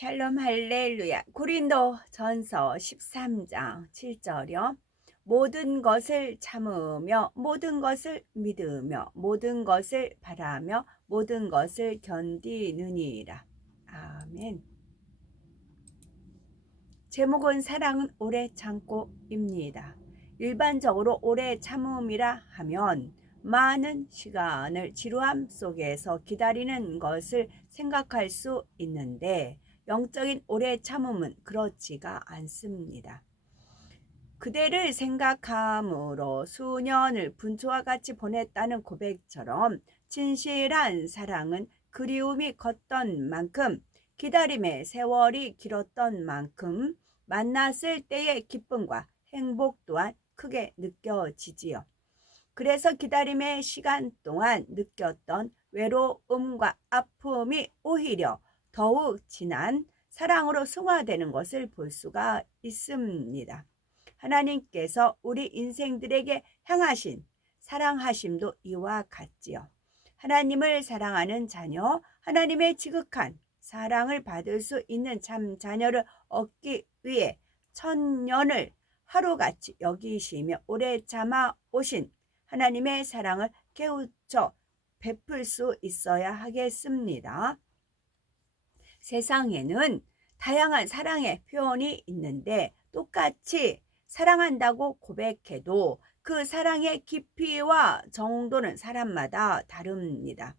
샬롬 할렐루야. 고린도 전서 13장 7절이요. 모든 것을 참으며 모든 것을 믿으며 모든 것을 바라며 모든 것을 견디느니라. 아멘. 제목은 사랑은 오래 참고입니다. 일반적으로 오래 참음이라 하면 많은 시간을 지루함 속에서 기다리는 것을 생각할 수 있는데 영적인 오래 참음은 그렇지가 않습니다. 그대를 생각함으로 수년을 분초와 같이 보냈다는 고백처럼 진실한 사랑은 그리움이 컸던 만큼 기다림의 세월이 길었던 만큼 만났을 때의 기쁨과 행복 또한 크게 느껴지지요. 그래서 기다림의 시간 동안 느꼈던 외로움과 아픔이 오히려 더욱 진한 사랑으로 승화되는 것을 볼 수가 있습니다. 하나님께서 우리 인생들에게 향하신 사랑하심도 이와 같지요. 하나님을 사랑하는 자녀, 하나님의 지극한 사랑을 받을 수 있는 참 자녀를 얻기 위해 천년을 하루같이 여기시며 오래 참아 오신 하나님의 사랑을 깨우쳐 베풀 수 있어야 하겠습니다. 세상에는 다양한 사랑의 표현이 있는데 똑같이 사랑한다고 고백해도 그 사랑의 깊이와 정도는 사람마다 다릅니다.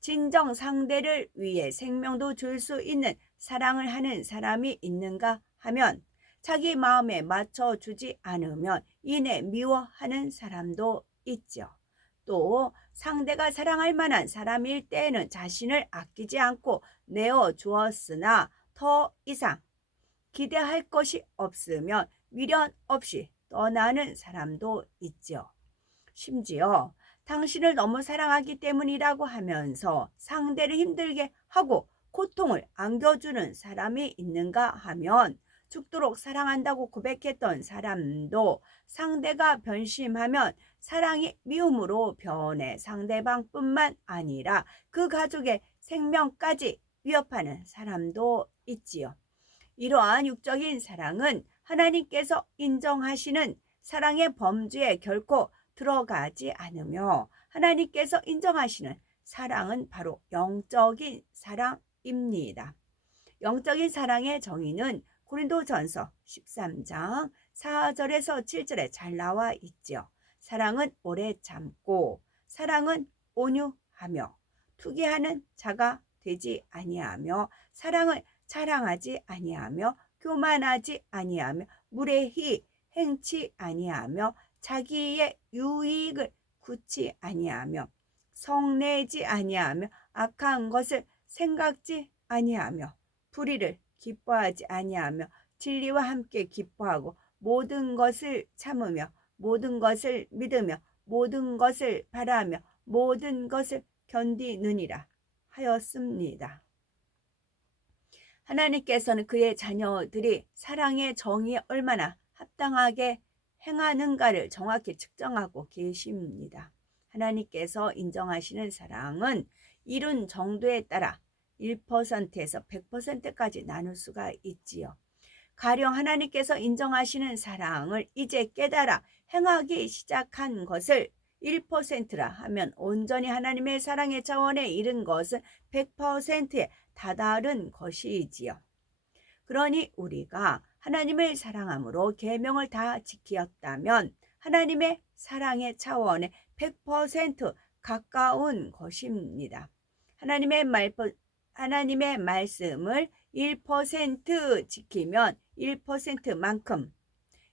진정 상대를 위해 생명도 줄 수 있는 사랑을 하는 사람이 있는가 하면 자기 마음에 맞춰주지 않으면 이내 미워하는 사람도 있죠. 또 상대가 사랑할 만한 사람일 때에는 자신을 아끼지 않고 내어주었으나 더 이상 기대할 것이 없으면 미련 없이 떠나는 사람도 있죠. 심지어 당신을 너무 사랑하기 때문이라고 하면서 상대를 힘들게 하고 고통을 안겨주는 사람이 있는가 하면 죽도록 사랑한다고 고백했던 사람도 상대가 변심하면 사랑이 미움으로 변해 상대방뿐만 아니라 그 가족의 생명까지 위협하는 사람도 있지요. 이러한 육적인 사랑은 하나님께서 인정하시는 사랑의 범주에 결코 들어가지 않으며 하나님께서 인정하시는 사랑은 바로 영적인 사랑입니다. 영적인 사랑의 정의는 고린도전서 13장 4절에서 7절에 잘 나와 있죠. 사랑은 오래 참고 사랑은 온유하며 투기하는 자가 되지 아니하며 사랑을 자랑하지 아니하며 교만하지 아니하며 무례히 행치 아니하며 자기의 유익을 굳지 아니하며 성내지 아니하며 악한 것을 생각지 아니하며 불의를 기뻐하지 아니하며 진리와 함께 기뻐하고 모든 것을 참으며 모든 것을 믿으며 모든 것을 바라며 모든 것을 견디느니라 하였습니다. 하나님께서는 그의 자녀들이 사랑의 정의에 얼마나 합당하게 행하는가를 정확히 측정하고 계십니다. 하나님께서 인정하시는 사랑은 이룬 정도에 따라 1%에서 100%까지 나눌 수가 있지요. 가령 하나님께서 인정하시는 사랑을 이제 깨달아 행하기 시작한 것을 1%라 하면 온전히 하나님의 사랑의 차원에 이른 것은 100%에 다다른 것이지요. 그러니 우리가 하나님을 사랑함으로 계명을 다 지켰다면 하나님의 사랑의 차원에 100% 가까운 것입니다. 하나님의 말씀을 1% 지키면 1%만큼,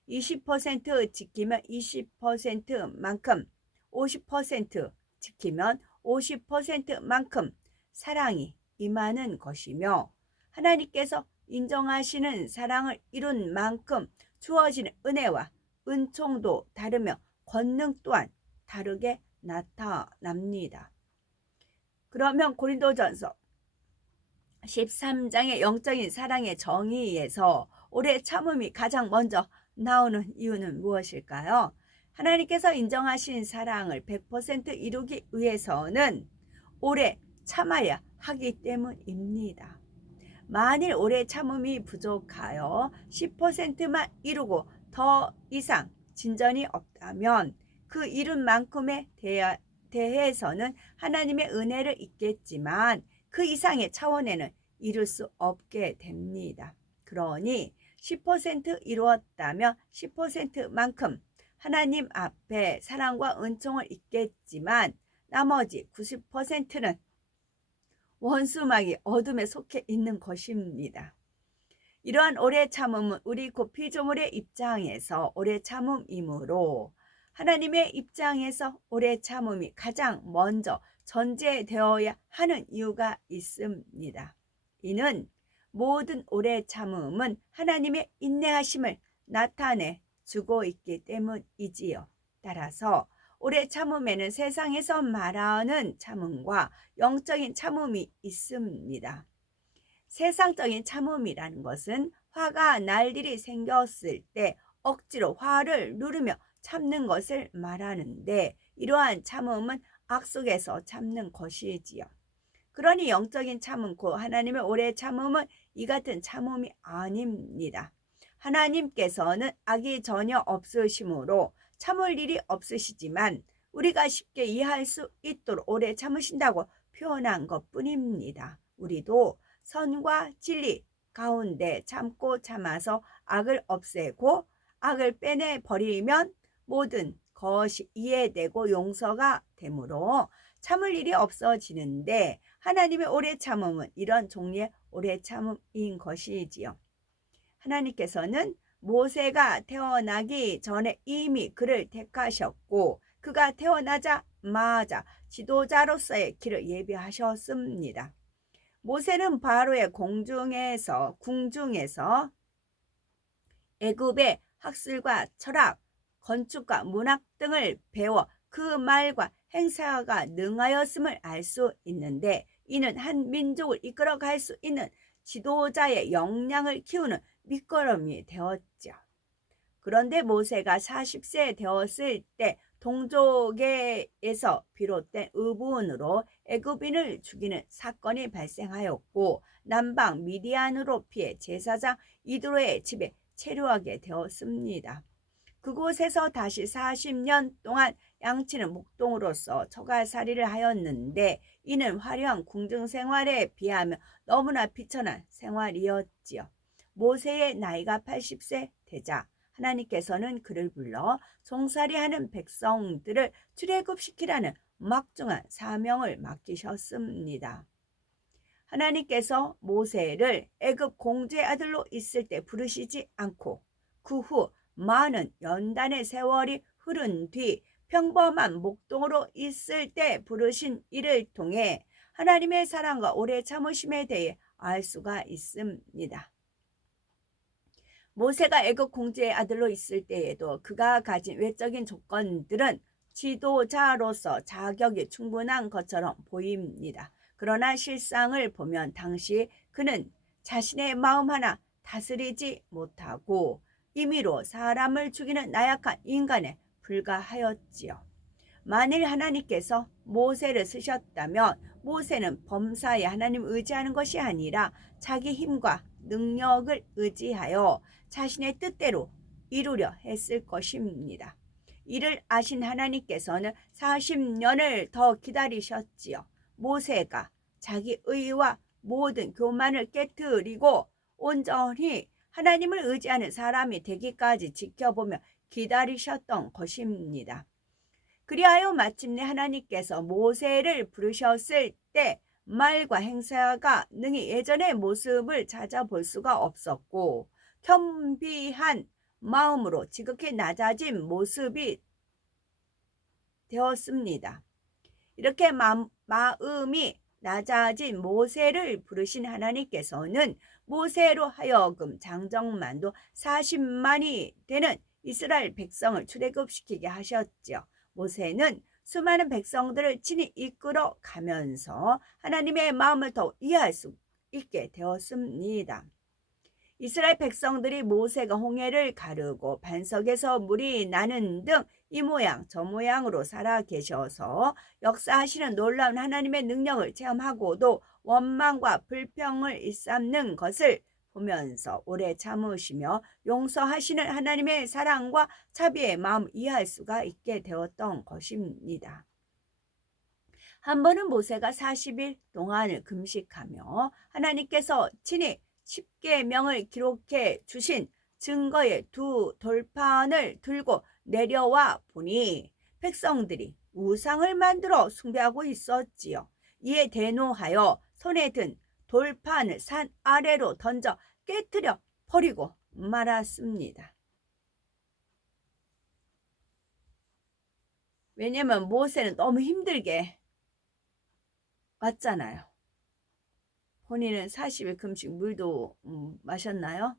20% 지키면 20%만큼, 50% 지키면 50%만큼 사랑이 임하는 것이며 하나님께서 인정하시는 사랑을 이룬 만큼 주어지는 은혜와 은총도 다르며 권능 또한 다르게 나타납니다. 그러면 고린도전서 13장의 영적인 사랑의 정의에서 오래 참음이 가장 먼저 나오는 이유는 무엇일까요? 하나님께서 인정하신 사랑을 100% 이루기 위해서는 오래 참아야 하기 때문입니다. 만일 오래 참음이 부족하여 10%만 이루고 더 이상 진전이 없다면 그 이룬 만큼에 대해서는 하나님의 은혜를 잊겠지만 그 이상의 차원에는 이룰 수 없게 됩니다. 그러니 10% 이루었다면 10%만큼 하나님 앞에 사랑과 은총을 잊겠지만 나머지 90%는 원수막이 어둠에 속해 있는 것입니다. 이러한 오래 참음은 우리 곧 피조물의 입장에서 오래 참음이므로 하나님의 입장에서 오래 참음이 가장 먼저 전제되어야 하는 이유가 있습니다. 이는 모든 오래 참음은 하나님의 인내하심을 나타내 주고 있기 때문이지요. 따라서 오래 참음에는 세상에서 말하는 참음과 영적인 참음이 있습니다. 세상적인 참음이라는 것은 화가 날 일이 생겼을 때 억지로 화를 누르며 참는 것을 말하는데 이러한 참음은 악속에서 참는 것이지요. 그러니 영적인 참음 곧 하나님의 오래 참음은 이 같은 참음이 아닙니다. 하나님께서는 악이 전혀 없으시므로 참을 일이 없으시지만 우리가 쉽게 이해할 수 있도록 오래 참으신다고 표현한 것뿐입니다. 우리도 선과 진리 가운데 참고 참아서 악을 없애고 악을 빼내버리면 모든 것이 이해되고 용서가 되므로 참을 일이 없어지는데 하나님의 오래 참음은 이런 종류의 오래 참음인 것이지요. 하나님께서는 모세가 태어나기 전에 이미 그를 택하셨고 그가 태어나자마자 지도자로서의 길을 예비하셨습니다. 모세는 바로의 궁중에서 애굽의 학술과 철학, 건축과 문학 등을 배워 그 말과 행사가 능하였음을 알 수 있는데 이는 한 민족을 이끌어갈 수 있는 지도자의 역량을 키우는 밑거름이 되었죠. 그런데 모세가 40세 되었을 때 동족에서 비롯된 의분으로 애굽인을 죽이는 사건이 발생하였고 남방 미디안으로 피해 제사장 이드로의 집에 체류하게 되었습니다. 그곳에서 다시 40년 동안 양치는 목동으로서 처가살이를 하였는데 이는 화려한 궁중 생활에 비하면 너무나 비천한 생활이었지요. 모세의 나이가 80세 되자 하나님께서는 그를 불러 종살이하는 백성들을 출애굽시키라는 막중한 사명을 맡기셨습니다. 하나님께서 모세를 애굽 공주의 아들로 있을 때 부르시지 않고 그 후 많은 연단의 세월이 흐른 뒤 평범한 목동으로 있을 때 부르신 이를 통해 하나님의 사랑과 오래 참으심에 대해 알 수가 있습니다. 모세가 애굽 공주의 아들로 있을 때에도 그가 가진 외적인 조건들은 지도자로서 자격이 충분한 것처럼 보입니다. 그러나 실상을 보면 당시 그는 자신의 마음 하나 다스리지 못하고 임의로 사람을 죽이는 나약한 인간에 불과하였지요. 만일 하나님께서 모세를 쓰셨다면 모세는 범사에 하나님 의지하는 것이 아니라 자기 힘과 능력을 의지하여 자신의 뜻대로 이루려 했을 것입니다. 이를 아신 하나님께서는 40년을 더 기다리셨지요. 모세가 자기 의와 모든 교만을 깨뜨리고 온전히 하나님을 의지하는 사람이 되기까지 지켜보며 기다리셨던 것입니다. 그리하여 마침내 하나님께서 모세를 부르셨을 때 말과 행사가 능히 예전의 모습을 찾아볼 수가 없었고 겸비한 마음으로 지극히 낮아진 모습이 되었습니다. 이렇게 마음이 낮아진 모세를 부르신 하나님께서는 모세로 하여금 장정만도 40만이 되는 이스라엘 백성을 출애굽시키게 하셨죠. 모세는 수많은 백성들을 친히 이끌어 가면서 하나님의 마음을 더 이해할 수 있게 되었습니다. 이스라엘 백성들이 모세가 홍해를 가르고 반석에서 물이 나는 등 이 모양 저 모양으로 살아 계셔서 역사하시는 놀라운 하나님의 능력을 체험하고도 원망과 불평을 일삼는 것을 보면서 오래 참으시며 용서하시는 하나님의 사랑과 자비의 마음 이해할 수가 있게 되었던 것입니다. 한 번은 모세가 40일 동안을 금식하며 하나님께서 친히 10계명을 기록해 주신 증거의 두 돌판을 들고 내려와 보니 백성들이 우상을 만들어 숭배하고 있었지요. 이에 대노하여 손에 든 돌판을 산 아래로 던져 깨뜨려 버리고 말았습니다. 왜냐면 모세는 너무 힘들게 왔잖아요. 본인은 40일 금식 물도 마셨나요?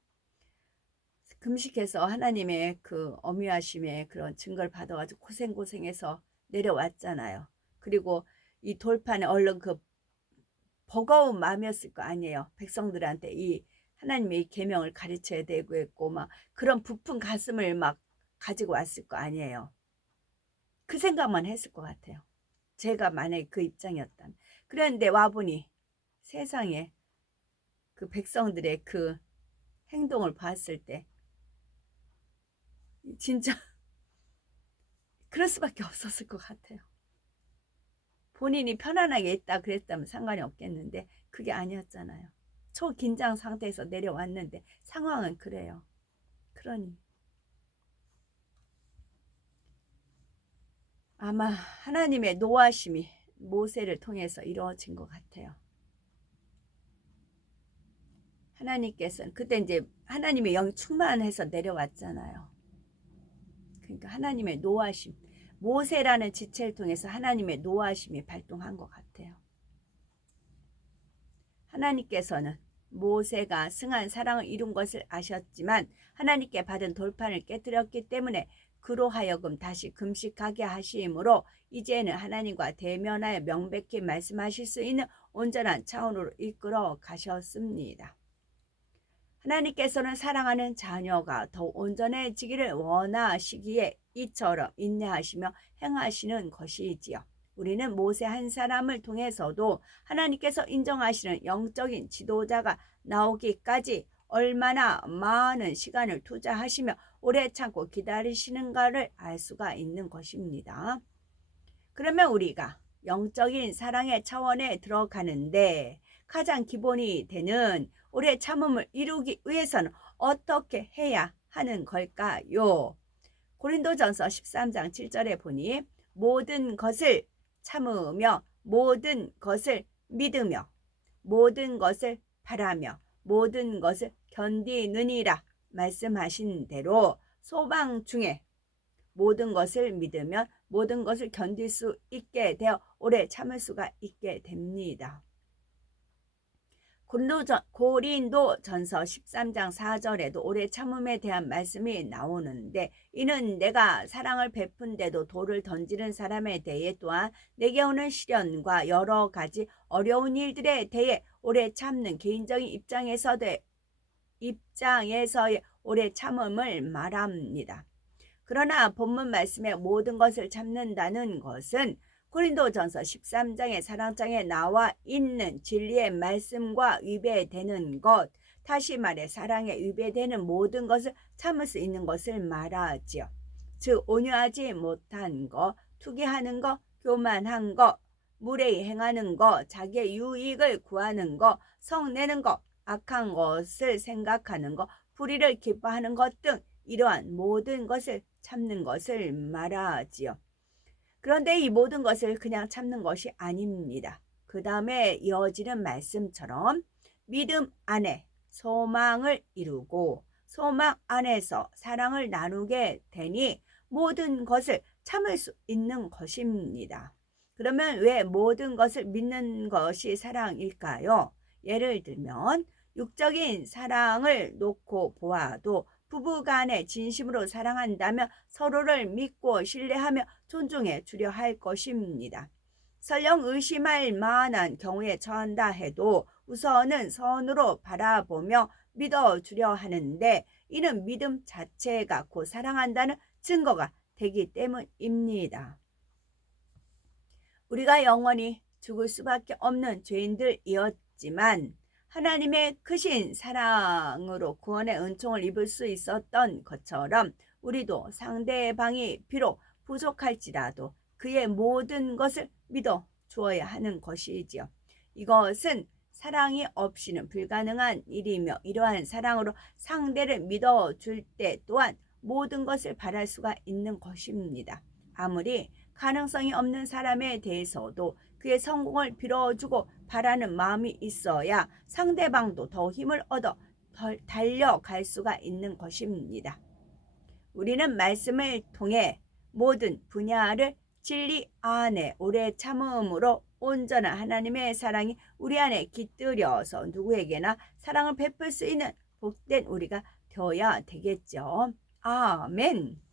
금식해서 하나님의 그 어미하심의 그런 증거를 받아가지고 고생해서 내려왔잖아요. 그리고 이 돌판에 얼른 그 버거운 마음이었을 거 아니에요. 백성들한테 이 하나님의 이 계명을 가르쳐야 되고 했고 막 그런 부푼 가슴을 막 가지고 왔을 거 아니에요. 그 생각만 했을 것 같아요. 제가 만약에 그 입장이었다면. 그런데 와보니 세상에 그 백성들의 그 행동을 봤을 때 진짜 그럴 수밖에 없었을 것 같아요. 본인이 편안하게 있다 그랬다면 상관이 없겠는데 그게 아니었잖아요. 초긴장 상태에서 내려왔는데 상황은 그래요. 그러니 아마 하나님의 노하심이 모세를 통해서 이루어진 것 같아요. 하나님께서는 그때 이제 하나님의 영이 충만해서 내려왔잖아요. 그러니까 하나님의 노하심, 모세라는 지체를 통해서 하나님의 노하심이 발동한 것 같아요. 하나님께서는 모세가 승한 사랑을 이룬 것을 아셨지만 하나님께 받은 돌판을 깨뜨렸기 때문에 그로 하여금 다시 금식하게 하심으로 이제는 하나님과 대면하여 명백히 말씀하실 수 있는 온전한 차원으로 이끌어 가셨습니다. 하나님께서는 사랑하는 자녀가 더 온전해지기를 원하시기에 이처럼 인내하시며 행하시는 것이지요. 우리는 모세 한 사람을 통해서도 하나님께서 인정하시는 영적인 지도자가 나오기까지 얼마나 많은 시간을 투자하시며 오래 참고 기다리시는가를 알 수가 있는 것입니다. 그러면 우리가 영적인 사랑의 차원에 들어가는데 가장 기본이 되는 오래 참음을 이루기 위해서는 어떻게 해야 하는 걸까요? 고린도전서 13장 7절에 보니 모든 것을 참으며 모든 것을 믿으며 모든 것을 바라며 모든 것을 견디느니라 말씀하신 대로 소망 중에 모든 것을 믿으면 모든 것을 견딜 수 있게 되어 오래 참을 수가 있게 됩니다. 고린도전서 13장 4절에도 오래 참음에 대한 말씀이 나오는데 이는 내가 사랑을 베푼데도 돌을 던지는 사람에 대해 또한 내게 오는 시련과 여러 가지 어려운 일들에 대해 오래 참는 개인적인 입장에서의 오래 참음을 말합니다. 그러나 본문 말씀에 모든 것을 참는다는 것은 고린도전서 13장의 사랑장에 나와 있는 진리의 말씀과 위배되는 것, 다시 말해 사랑에 위배되는 모든 것을 참을 수 있는 것을 말하지요. 즉 온유하지 못한 것, 투기하는 것, 교만한 것, 무례히 행하는 것, 자기의 유익을 구하는 것, 성내는 것, 악한 것을 생각하는 것, 불의를 기뻐하는 것 등 이러한 모든 것을 참는 것을 말하지요. 그런데 이 모든 것을 그냥 참는 것이 아닙니다. 그 다음에 이어지는 말씀처럼 믿음 안에 소망을 이루고 소망 안에서 사랑을 나누게 되니 모든 것을 참을 수 있는 것입니다. 그러면 왜 모든 것을 믿는 것이 사랑일까요? 예를 들면 육적인 사랑을 놓고 보아도 부부간에 진심으로 사랑한다면 서로를 믿고 신뢰하며 존중해 주려 할 것입니다. 설령 의심할 만한 경우에 처한다 해도 우선은 선으로 바라보며 믿어주려 하는데 이는 믿음 자체가 곧 사랑한다는 증거가 되기 때문입니다. 우리가 영원히 죽을 수밖에 없는 죄인들이었지만 하나님의 크신 사랑으로 구원의 은총을 입을 수 있었던 것처럼 우리도 상대방이 비록 부족할지라도 그의 모든 것을 믿어 주어야 하는 것이지요. 이것은 사랑이 없이는 불가능한 일이며 이러한 사랑으로 상대를 믿어줄 때 또한 모든 것을 바랄 수가 있는 것입니다. 아무리 가능성이 없는 사람에 대해서도 그의 성공을 빌어주고 바라는 마음이 있어야 상대방도 더 힘을 얻어 달려갈 수가 있는 것입니다. 우리는 말씀을 통해 모든 분야를 진리 안에 오래 참음으로 온전한 하나님의 사랑이 우리 안에 깃들여서 누구에게나 사랑을 베풀 수 있는 복된 우리가 되어야 되겠죠. 아멘.